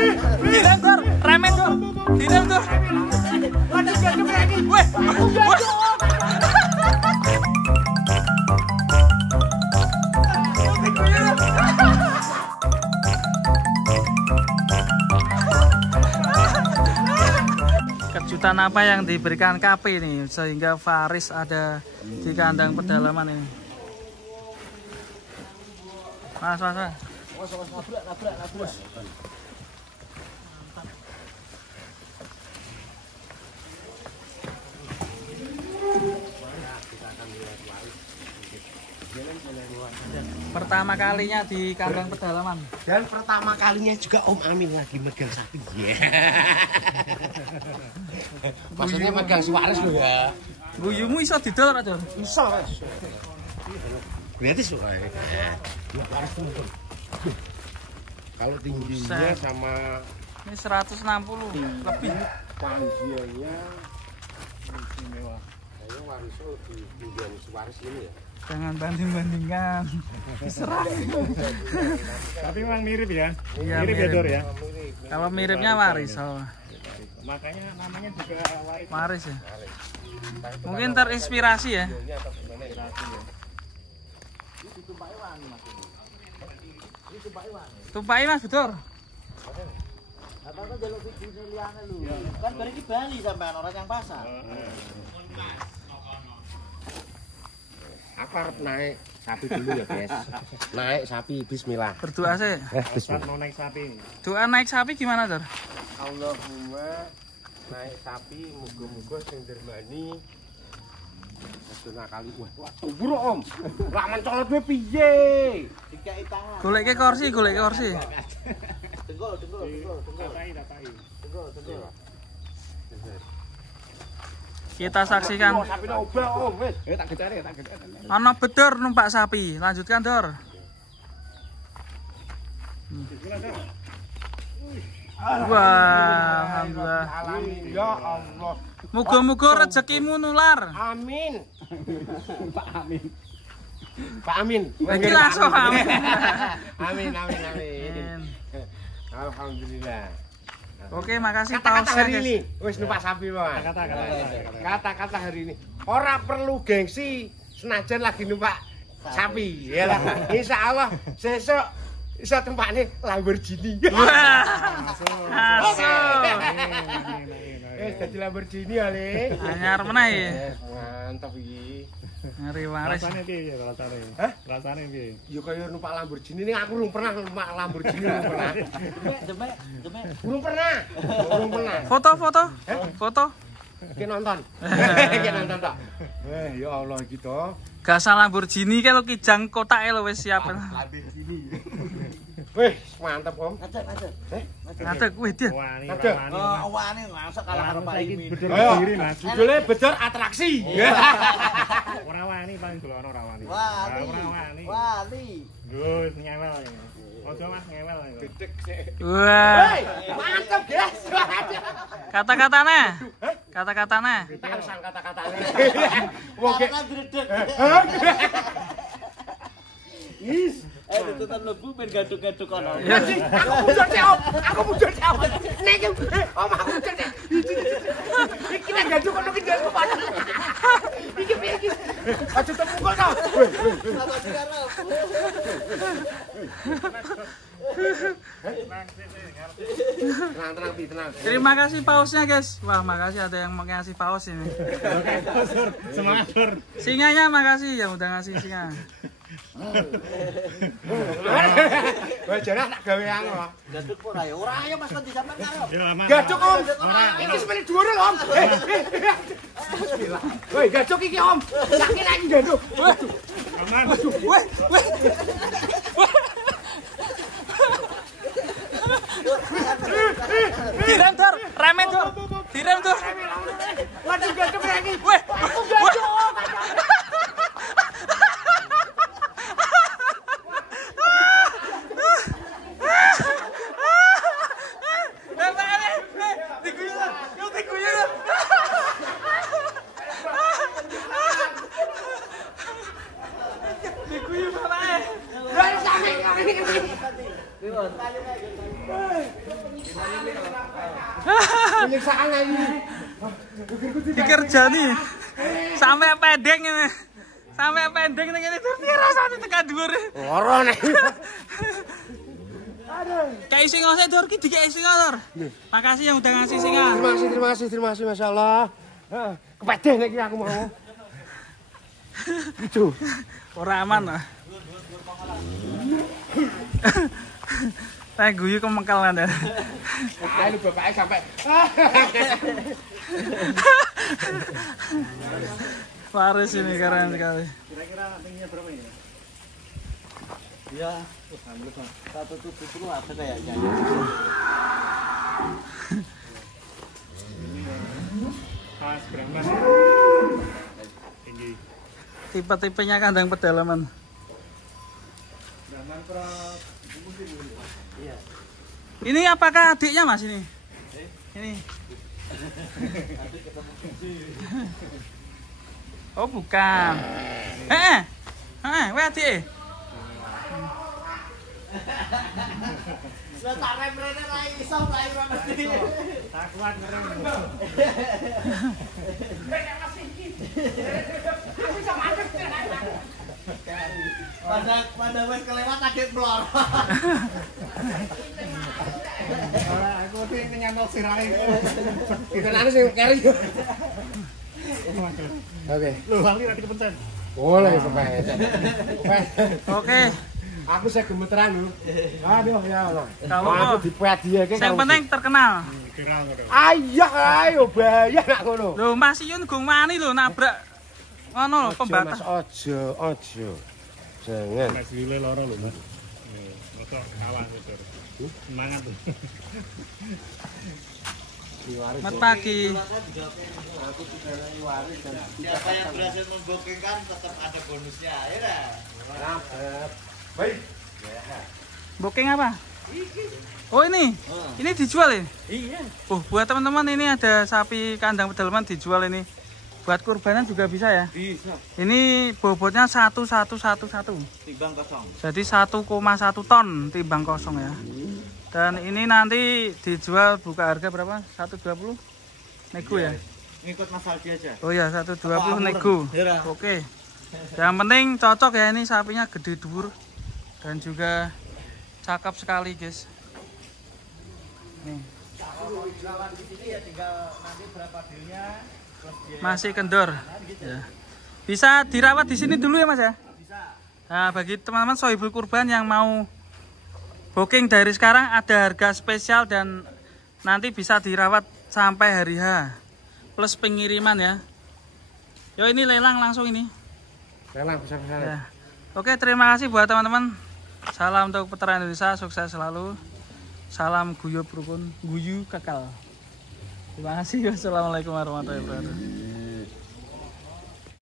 Direm Tur, remen Tur. Direm Tur. Waduh, gak berani. Weh. Kejutan apa yang diberikan KP ini sehingga Faris ada di kandang pedalaman ini? Mas. Nabrak. Pertama kalinya di kandang pedalaman. Dan pertama kalinya juga Om Amin lagi megang sapi. Maksudnya megang Suwares loh ya. Guyumu iso didol ora, Dur? Iso, Mas. Gratis loh. Kalau tingginya sama ini 160 lebih. panggiannya istimewa. Kayaknya Wariso lebih tinggi Suwares ini ya. Jangan banding-bandingkan. Diserah. Tapi memang mirip ya? Iya, mirip ya, Dor ya? Kalau miripnya Waris. Makanya namanya juga Waris. Waris ya. Mungkin terinspirasi ya. Tumpai Mas, betul. Apa-apa jaluk video liane lu. Kan bari di Bali sampean orang yang pasar. Aku harap naik sapi dulu ya, guys. Naik sapi, bismillah. Berdoa sih. Saat mau naik sapi ini. Doa naik sapi gimana, Dur? Allahumma naik sapi, muga-muga sing dermani. Sedina kali wah, tubur Om. Lah mencolot kowe piye? Dikai tangan. Goleke kursi. Tenggol. Tatai. Tenggol. Kita saksikan Sapine obah Om, wis. Tak gecare. ana bedor numpak sapi. Lanjutkan, Dur. Wah, alhamdulillah. Ya Allah. Muga-muga rezekimu nular. Amin. Pak Amin. Iki langsung amin. Amin. Amin. Alhamdulillah. Oke, makasih Kata-kata pausnya, hari guys. ini, wis numpak sapi, Mas. Kata-kata hari ini. Ora perlu gengsi senajan lagi numpak sapi. Ya lah. Insyaallah sesuk iso tumpakne Lamborghini. Dadi Lamborghini ale. Anyar meneh ya. Mantap iki. Ngeri waris. Rasanya piye rasane? Hah? Rasane piye? Yo kaya numpak Lamborghini ning aku urung pernah numpak Lamborghini urung pernah. Demek. Urung pernah. Foto. Ki nonton. Ki nonton tok. Ya Allah iki to. Gasa Lamborghini kalau kijang kotake lho wis siap. Lamborghini. Wih, mantap Om. Ngadeg wih dia. Wani, Ada. wani. Oh, wani ngasok kalah karo Pak Saiki Imin. bedor Ayo. diri Mas. Judulnya bedor atraksi. Ora wani paling dolanan ora wani. Wani. Ora wani. Wani. Gus ngewel. Ojo Mas ngewel. Bedek sik. Wah. Hei, mantap guys. Kata-katanya. Tarusan kata-katanya. Wong ge. Karena gredeg. Is. Tututan lebu ben gaduk-gaduk kono. Aku mundur sik Om. Nek Om aku mundur sik. Iki nek gaduk kono ki jas kepala. Iki piye iki? Aja temukul to. Sama sekarang. Tenang, tenang. Terima kasih pausnya, guys. Wah, makasih ada yang ngasih paus ini. Semangat, Dor. Singanya makasih yang udah ngasih singa. Wah, jare tak gawe anu. Gaduk ora ya. Ora ayo Mas kan di sampean karo. Ya aman. Gaduk Om. Ora. Iki semene dhuwur lho Om. Bismillah. Woi, gaduk iki Om. Laki lagi gaduk. Aman. Weh. Direm Tur, remen Tur. Direm Tur. Waduh, gaduk lagi. Weh. Aku gaduk. Penyiksaan lagi. Dikerjani. Sampai pendeng ini. Sampai pendeng ning kene Dur rasane tekan dhuwur. Ora nek. Kayak singa sik Dur, ki dikek singa Dur. Makasih yang udah ngasih singa. Terima kasih masyaallah. Heeh, kepedeh nek aku mau. Itu. Ora aman ah. Saya guyu kemengkal Anda. Ayo bapaknya sampai. Faris ini keren sekali. Kira-kira tingginya berapa ini? Iya, alhamdulillah. 170 ada kayaknya. Pas berapa? Tinggi. Tipe-tipenya kandang pedalaman. Iya. Ini apakah adiknya Mas ini? Ini. Oh bukan. Weh adik. Sudah tak rem-remnya lagi, iso tak mesti. Tak kuat ngerem. Pada wes kelewat kaget blor. Aku sih nyantol sirahe. Dikenane sing keri. Oke. Loh, wali lagi dipencet. Boleh kepedeh. Oke. Aku saya gemeteran lho. Aduh ya Allah. Kalau aku dipediake yang penting terkenal. Viral ngono. ayo bahaya nak ngono. Loh Mas Yun gung wani lho nabrak ngono lho pembatas. Ojo. Jangan. Mas Wile loro lho, Mas. Mosok kalah gitu. Semangat tuh. Selamat pagi. Aku tidak waris dan siapa yang berhasil membooking kan tetap ada bonusnya, ya. Baik. Booking apa? Oh ini dijual ya? Iya. Oh buat teman-teman ini ada sapi kandang pedalaman dijual ini. Buat kurbanan juga bisa ya? Bisa. Ini bobotnya 1111. Timbang kosong. Jadi 1,1 ton timbang kosong ya. Dan ini nanti dijual buka harga berapa? 120 nego ya? Ngikut Mas Aldi aja. Oh ya 120 nego. Ya. Oke. Yang penting cocok ya, ini sapinya gede dhuwur dan juga cakep sekali guys. Nih. Masih kendor. Ya. Bisa dirawat di sini dulu ya Mas ya? Bisa. Nah, bagi teman-teman Sohibul Kurban yang mau booking dari sekarang ada harga spesial dan nanti bisa dirawat sampai hari H plus pengiriman ya. Yo ini lelang langsung ini. Lelang besar. Ya. Oke, terima kasih buat teman-teman. Salam untuk peternak Indonesia, sukses selalu. Salam guyub rukun, guyu kekal. Terima kasih. Wassalamualaikum warahmatullahi wabarakatuh.